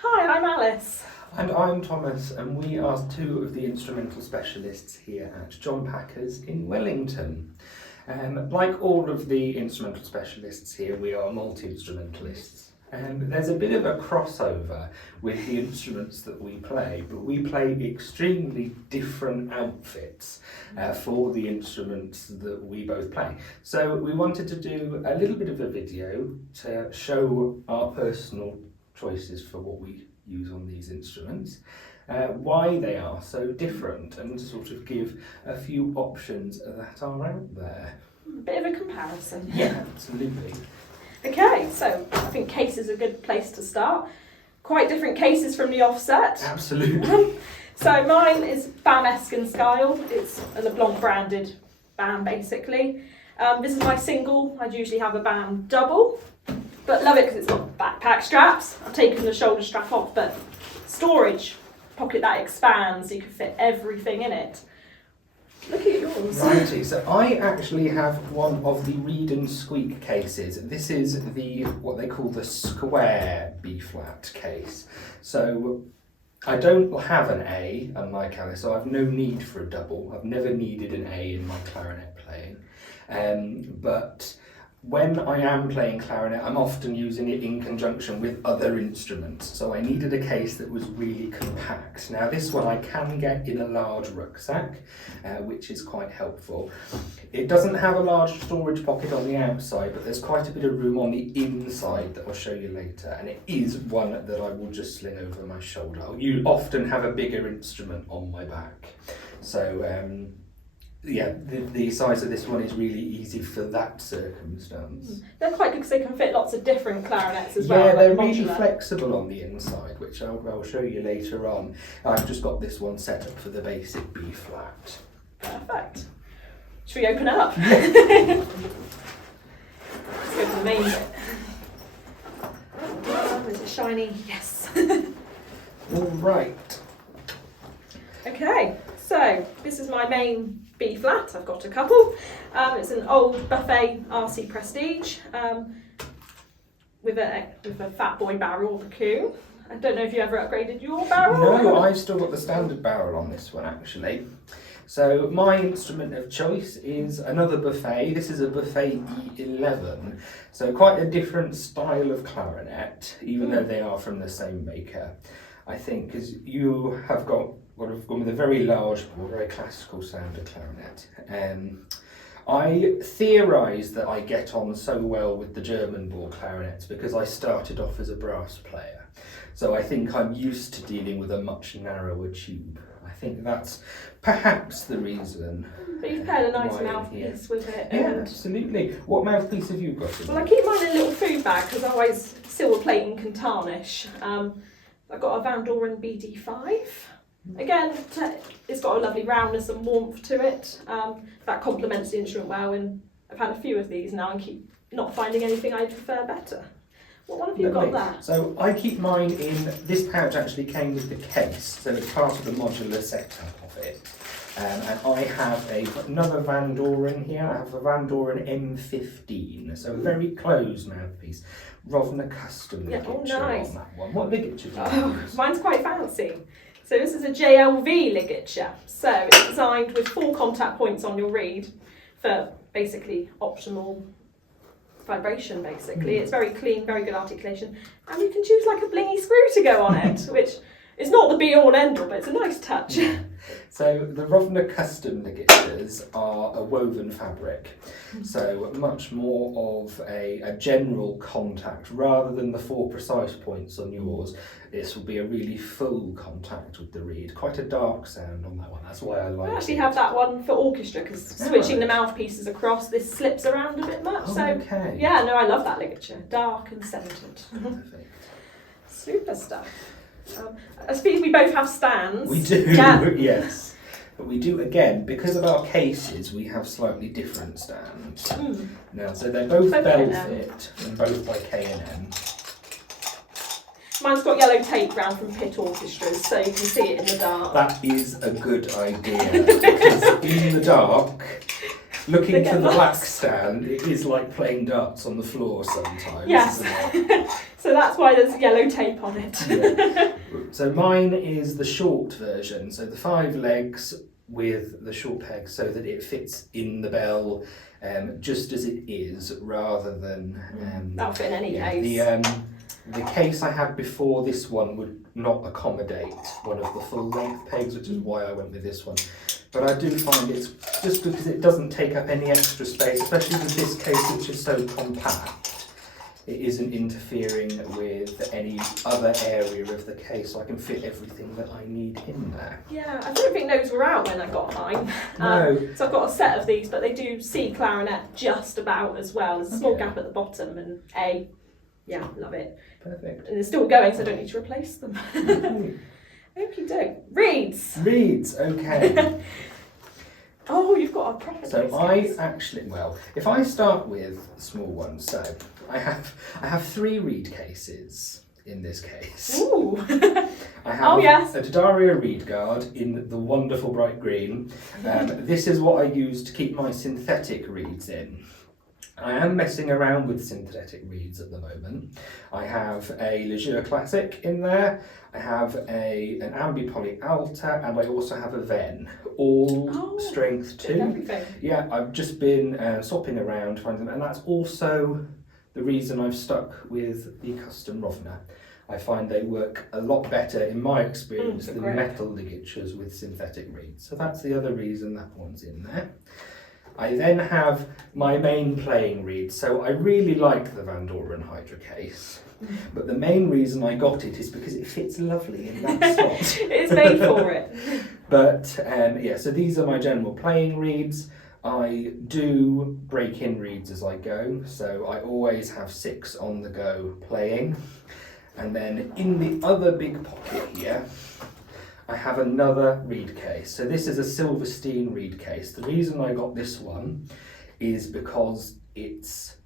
Hi, I'm Alice. And I'm Thomas, and we are two of the instrumental specialists here at John Packer's in Wellington. Like all of the instrumental specialists here, we are multi-instrumentalists. There's a bit of a crossover with the instruments that we play, but we play extremely different outfits for the instruments that we both play. So we wanted to do a little bit of a video to show our personal choices for what we use on these instruments, why they are so different, and sort of give a few options that are out there. A bit of a comparison. Yeah, absolutely. Okay, so I think case is a good place to start. Quite different cases from the offset. Absolutely. So mine is BAM-esque in style. It's a LeBlanc branded BAM basically. This is my single. I'd usually have a BAM double, but love it because it's got backpack straps. I've taken the shoulder strap off, but storage pocket that expands so you can fit everything in it. Look at yours. Righty, so I actually have one of the Reed and Squeak cases. This is what they call the square B-flat case. So I don't have an A, unlike Alice, so I've no need for a double. I've never needed an A in my clarinet playing. But when I am playing clarinet, I'm often using it in conjunction with other instruments, so I needed a case that was really compact. Now this one I can get in a large rucksack, which is quite helpful. It doesn't have a large storage pocket on the outside, but there's quite a bit of room on the inside that I'll show you later, and it is one that I will just sling over my shoulder. You often have a bigger instrument on my back, so yeah, the size of this one is really easy for that circumstance. They're quite good because they can fit lots of different clarinets as well. Yeah, they're like really modular. Flexible on the inside, which I'll show you later on. I've just got this one set up for the basic B flat. Perfect. Should we open it up? Let's go to the main bit. Is it shiny? Yes. All right. Okay, so this is my main B flat. I've got a couple. It's an old Buffet RC Prestige with a Fat Boy barrel, the coup. I don't know if you ever upgraded your barrel. No, I've still got the standard barrel on this one actually. So my instrument of choice is another Buffet. This is a Buffet E11. So quite a different style of clarinet, even though they are from the same maker. I think because you have got I've gone with a very large bore, very classical sounding clarinet. I theorise that I get on so well with the German bore clarinets because I started off as a brass player. So I think I'm used to dealing with a much narrower tube. I think that's perhaps the reason. But you've paired a nice mouthpiece with it. Yeah, absolutely. What mouthpiece have you got? Well, I keep mine in a little food bag because otherwise silver plating can tarnish. I've got a Van Doren BD5. Again, it's got a lovely roundness and warmth to it. That complements the instrument well, and I've had a few of these now and keep not finding anything I prefer better. What one have you got there? So I keep mine in, this pouch actually came with the case, so it's part of the modular setup of it. And I have another Van Doren here. I have a Van Doren M15, so a very closed mouthpiece. Rovna custom ligature nice. On that one. What ligature do you use? Mine's quite fancy. So this is a JLV ligature. So it's designed with 4 contact points on your reed for basically optimal vibration basically. It's very clean, very good articulation. And you can choose like a blingy screw to go on it, which is not the be all and end all, but it's a nice touch. Yeah. So the Rovna custom ligatures are a woven fabric, so much more of a general contact rather than the 4 precise points on yours. This will be a really full contact with the reed, quite a dark sound on that one. That's why I like it. I actually have that one for orchestra because switching the mouthpieces across, this slips around a bit much. Oh, so okay. yeah, no, I love that ligature, dark and centred. Perfect. Super stuff. I suppose we both have stands. We do, Yeah. Yes. But we do, again, because of our cases, we have slightly different stands. Now, so they're both bell fit and both by K&M. Mine's got yellow tape round from pit orchestras, so you can see it in the dark. That is a good idea, because in the dark, looking They to get the black lost. stand, it is like playing darts on the floor sometimes, Yes. isn't it? So that's why there's yellow tape on it. Yeah. So mine is the short version, so the 5 legs with the short peg so that it fits in the bell just as it is, rather than That'll fit in any case. the case I had before this one would not accommodate one of the full length pegs, which is why I went with this one. But I do find it's just because it doesn't take up any extra space, especially with this case which is so compact. It isn't interfering with any other area of the case, so I can fit everything that I need in there. Yeah, I don't think those were out when I got mine. No. So I've got a set of these, but they do see clarinet just about as well. There's a small Okay. gap at the bottom and yeah, love it. Perfect. And they're still going, so I don't need to replace them. Okay. Okie doke. Reeds. Reeds, okay. Oh, you've got a proper So case, I guys. actually, well, if I start with the small ones, so I have 3 reed cases in this case. Ooh. I have Oh, yes. a Daddario reed guard in the wonderful bright green. This is what I use to keep my synthetic reeds in. I am messing around with synthetic reeds at the moment. I have a Leger Classic in there, I have an Ambi-Poly Alta, and I also have a Ven, all strength 2. Everything. Yeah, I've just been swapping around, finding them, and that's also the reason I've stuck with the custom Rovna. I find they work a lot better, in my experience, than great. metal ligatures with synthetic reeds. So that's the other reason that one's in there. I then have my main playing reed. So I really like the Van Doren Hydra case, but the main reason I got it is because it fits lovely in that slot. It's made for it. But yeah, so these are my general playing reeds. I do break in reeds as I go, so I always have 6 on the go playing. And then in the other big pocket here, I have another reed case. So this is a Silverstein reed case. The reason I got this one is because it's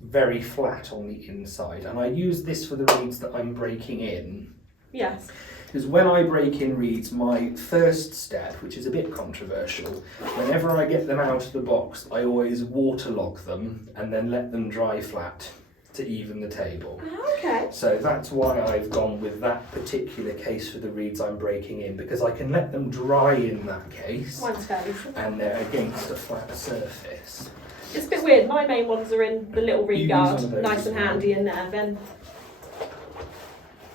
very flat on the inside, and I use this for the reeds that I'm breaking in. Yes. Because when I break in reeds, my first step, which is a bit controversial, whenever I get them out of the box, I always waterlog them and then let them dry flat to even the table. Okay. So that's why I've gone with that particular case for the reeds I'm breaking in, because I can let them dry in that case Mine's fairly simple. and they're against a flat surface. It's a bit weird. My main ones are in the little reed You use guard, one of those nice as and well. handy in there. Then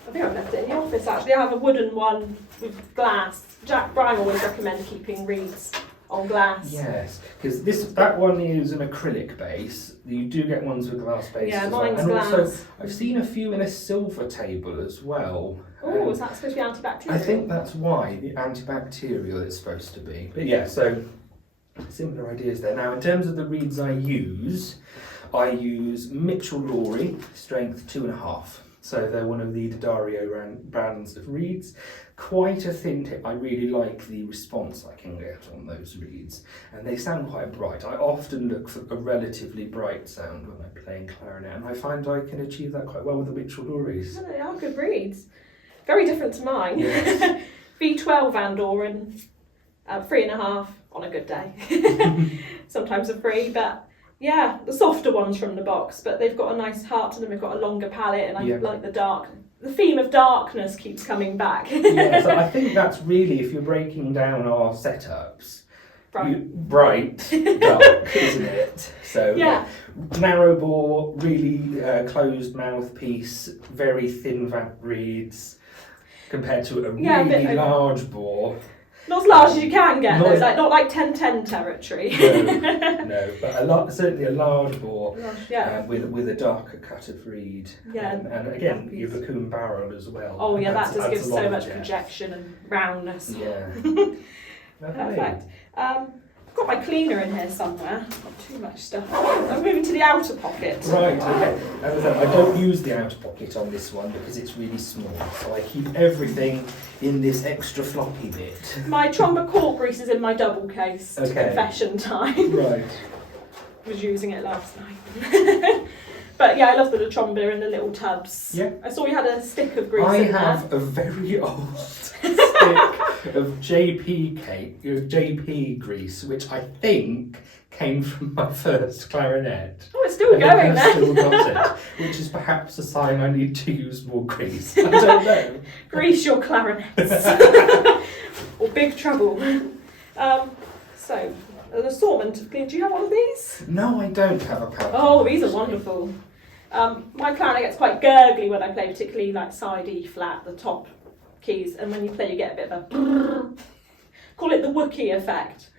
I think I've left it in the office actually. I have a wooden one with glass. Jack Bryan always recommends keeping reeds on glass. Yes, because that one is an acrylic base. You do get ones with glass base Yeah, as well. mine's And glass. also, I've seen a few in a silver table as well. Oh, is that supposed to be antibacterial? I think that's why, the antibacterial it's supposed to be. But yeah, so similar ideas there. Now, in terms of the reeds I use Mitchell Lawry, strength 2.5. So they're one of the Daddario brands of reeds. Quite a thin tip. I really like the response I can get on those reeds. And they sound quite bright. I often look for a relatively bright sound when I'm playing clarinet, and I find I can achieve that quite well with the Mitchell Lawrys. Oh, they are good reeds. Very different to mine. Yes. V12 Van Doren, 3.5 on a good day. Sometimes a 3, but yeah, the softer ones from the box, but they've got a nice heart to them. They've got a longer palette, and I like the dark. The theme of darkness keeps coming back. Yeah, so I think that's really, if you're breaking down our setups, bright, dark, isn't it? So Yeah. narrow bore, really closed mouthpiece, very thin vamp reeds, compared to a Yeah, a really bit large bore. Not as large as you can get, Not though. as- Not like 1010 territory. No, but certainly a large bore. Yeah. With a darker cut of reed. Yeah. And again, your Bakun barrel as well. Oh yeah, that Adds- just adds gives a lot so of much depth. projection and roundness. Yeah. Perfect. I've got my cleaner in here somewhere. Got too much stuff. I'm moving to the outer pocket. Right, okay. As I said, I don't use the outer pocket on this one because it's really small, so I keep everything in this extra floppy bit. My tromba cork grease is in my double case. Okay. Confession time. Right. Was using it last night. But yeah, I love the trombone in the little tubs. Yeah. I saw you had a stick of grease I in have there. a very old stick of JP grease, which I think came from my first clarinet. Oh, it's still I think going I've there. still got it, which is perhaps a sign I need to use more grease. I don't know. Grease your clarinets. Or big trouble. So, an assortment. Do you have one of these? No, I don't have a pouch. Oh, these are wonderful. My clarinet gets quite gurgly when I play, particularly like side E flat, the top keys, and when you play you get a bit of a call it the Wookiee effect.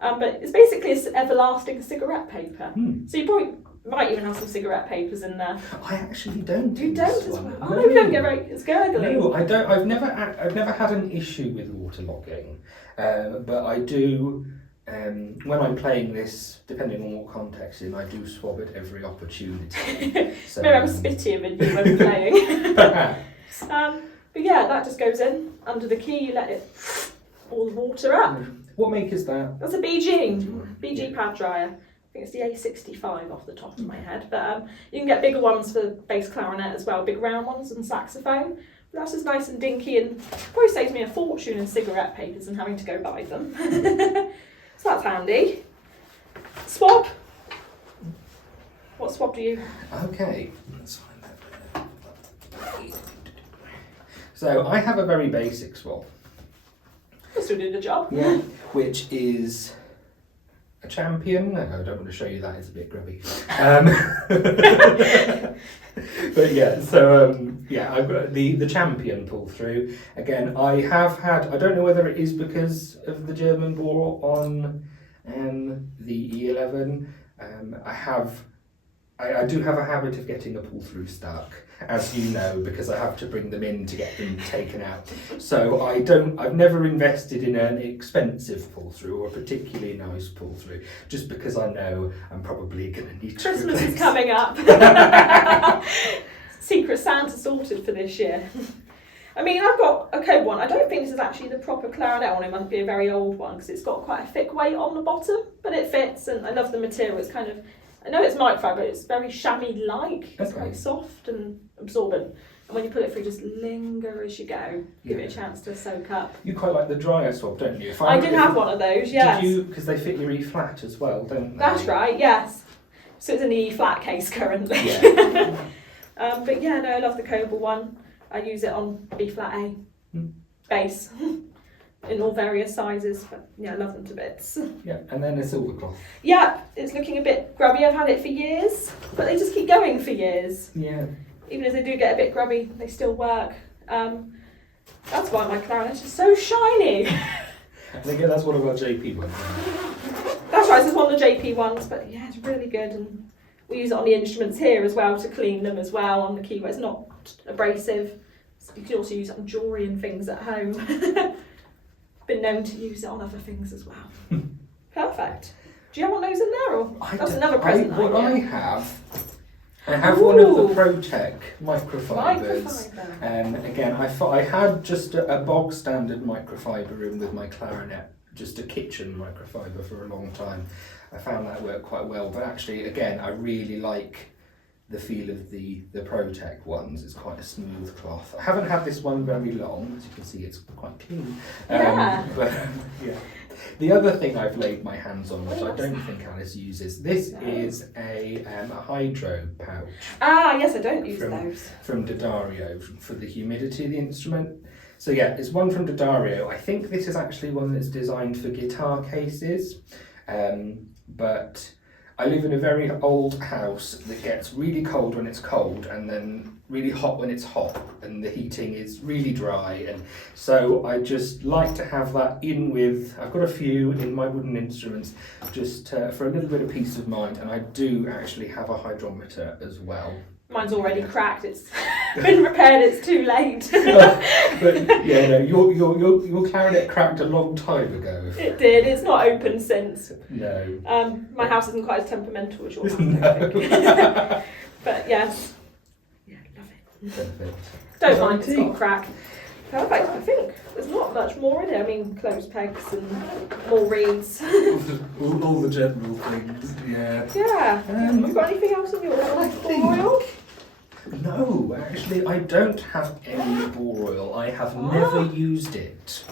But it's basically an everlasting cigarette paper. So you probably might even have some cigarette papers in there. I actually don't. You in don't this as one. well. Oh, you don't get very. It's gurgling. No, I don't. I've never had an issue with waterlogging, but I do. When I'm playing this, depending on what context in, I do swab at every opportunity. So, Maybe I'm spittier than you when playing. perhaps. But yeah, that just goes in under the key. You let it all the water up. What make is that? That's a BG pad dryer. I think it's the A65 off the top of my head. But you can get bigger ones for bass clarinet as well, big round ones and saxophone. But that's just nice and dinky and probably saves me a fortune in cigarette papers and having to go buy them. So that's handy. Swab. What swab do you? Okay, let's find that. So I have a very basic swab. You're still doing the job. Yeah, which is a Champion. No, I don't want to show you that; it's a bit grubby. But yeah, so yeah, I've got the Champion pull through. Again, I have had. I don't know whether it is because of the German bore on the E11. I do have a habit of getting a pull through stuck, as you know, because I have to bring them in to get them taken out. So I've never invested in an expensive pull through or a particularly nice pull through, just because I know I'm probably going to need to Christmas replace. is coming up. Secret Santa sorted for this year. I mean, I've got a code one. I don't think this is actually the proper clarinet one. It must be a very old one because it's got quite a thick weight on the bottom, but it fits, and I love the material. It's kind of, I know it's microfiber, but it's very chamois-like. It's Okay. quite soft and absorbent. And when you put it through, just linger as you go. Give it a chance to soak up. You quite like the dryer swab, don't you? I did have one of those, yes. Did you? Because they fit your E flat as well, don't they? That's right, yes. So it's in the E flat case currently. Yeah. But yeah, no, I love the Cobalt one. I use it on B flat A bass in all various sizes. But yeah, I love them to bits. Yeah, and then a silver cloth. Yeah, it's looking a bit grubby. I've had it for years, but they just keep going for years. Yeah. Even if they do get a bit grubby, they still work. That's why my clarinet is so shiny. I think that's one of our JP ones. That's right, this is one of the JP ones, but yeah, it's really good. And we use it on the instruments here as well to clean them as well on the keyboard. It's not abrasive. You can also use it on jewellery and things at home. Been known to use it on other things as well. Perfect. Do you have one of those in there, or that's another present? I have one of the ProTech microfibers. Microfiber. Again, I had just a bog standard microfiber room with my clarinet, just a kitchen microfiber for a long time. I found that worked quite well, but actually, again, I really like the feel of the ProTech ones. It's quite a smooth cloth. I haven't had this one very long, as you can see it's quite clean. Yeah. But yeah. The other thing I've laid my hands on, which I don't think Alice uses, this is a hydro pouch. Ah, yes, I don't use those. From D'Addario for the humidity of the instrument. So yeah, it's one from D'Addario. I think this is actually one that's designed for guitar cases, but I live in a very old house that gets really cold when it's cold and then really hot when it's hot, and the heating is really dry, and so I just like to have that in with, I've got a few in my wooden instruments just for a little bit of peace of mind, and I do actually have a hydrometer as well. Mine's already cracked, it's been repaired, it's too late. But yeah, no, your clarinet cracked a long time ago. It did, it's not open since. No. My house isn't quite as temperamental as yours. No. But yes, yeah, love it. Perfect. Don't mind, it's got a crack. Perfect. I think there's not much more in it. I mean, closed pegs and more reeds. all the general things, yeah. Yeah. Have you got anything else in your oil? No, actually, I don't have any bore oil. I have never used it.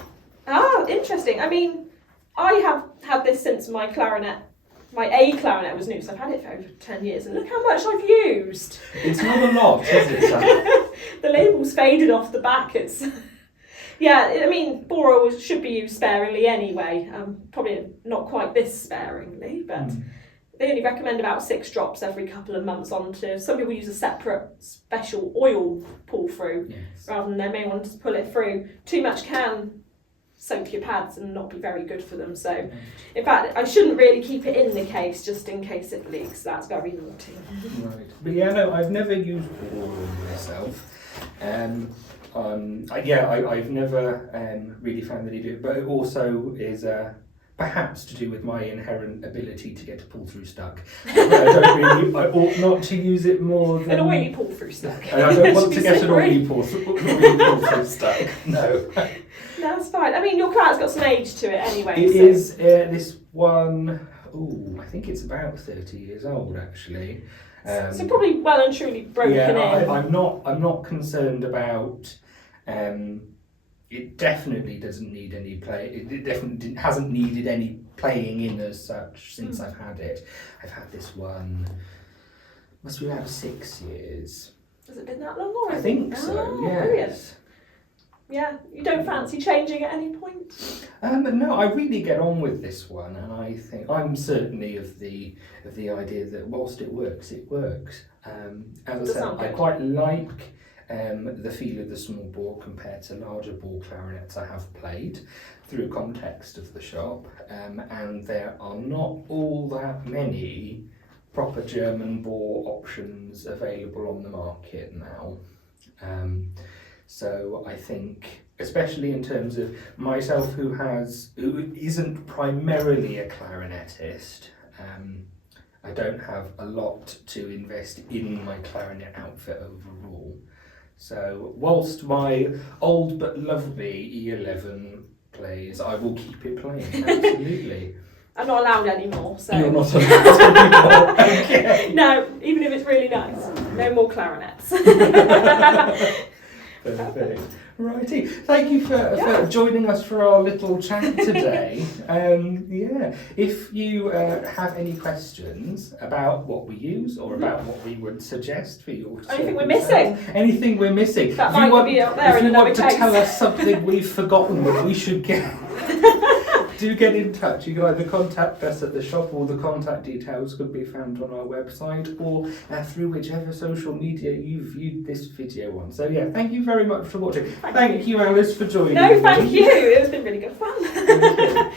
Ah, interesting. I mean, I have had this since my clarinet. My A clarinet was new, so I've had it for over 10 years, and look how much I've used. It's not a lot, is it? The label's faded off the back. It's yeah. I mean, bore oil should be used sparingly anyway. Probably not quite this sparingly, but they only recommend about 6 drops every couple of months onto. Some people use a separate special oil pull through rather than their main one to pull it through. Too much can soak your pads and not be very good for them. So, in fact, I shouldn't really keep it in the case just in case it leaks. That's very naughty. Right. But yeah, no, I've never used bore oil myself. I've never really found that I do it, but it also is perhaps to do with my inherent ability to get a pull-through stuck. I ought not to use it more than... An oily pull-through stuck. And I don't want to get an oily pull-through stuck, no. That's fine. I mean, your clarinet's got some age to it anyway. It is this one, I think it's about 30 years old actually. So probably well and truly broken in. I'm not concerned about. It definitely doesn't need any play. It definitely hasn't needed any playing in as such since I've had it. I've had this one. Must be about 6 years. Has it been that long already? I think so. Yes. Brilliant. Yeah, you don't fancy changing at any point? No, I really get on with this one, and I think I'm certainly of the idea that whilst it works, it works. As I said, I quite like the feel of the small bore compared to larger bore clarinets I have played through context of the shop, and there are not all that many proper German bore options available on the market now. So I think, especially in terms of myself who isn't primarily a clarinetist, I don't have a lot to invest in my clarinet outfit overall. So whilst my old but lovely E11 plays, I will keep it playing, absolutely. I'm not allowed anymore, so... You're not allowed anymore, okay. No, even if it's really nice. No more clarinets. Perfect. Righty. Thank you for joining us for our little chat today. If you have any questions about what we use or about what we would suggest for your anything we're missing. Anything we're missing. That might be up there in another case. If you want to tell us something we've forgotten that we should get, do get in touch. You can either contact us at the shop, or the contact details could be found on our website, or through whichever social media you've viewed this video on. So yeah, thank you very much for watching. Thank you, Alice, for joining me. No, thank you. It's been really good fun.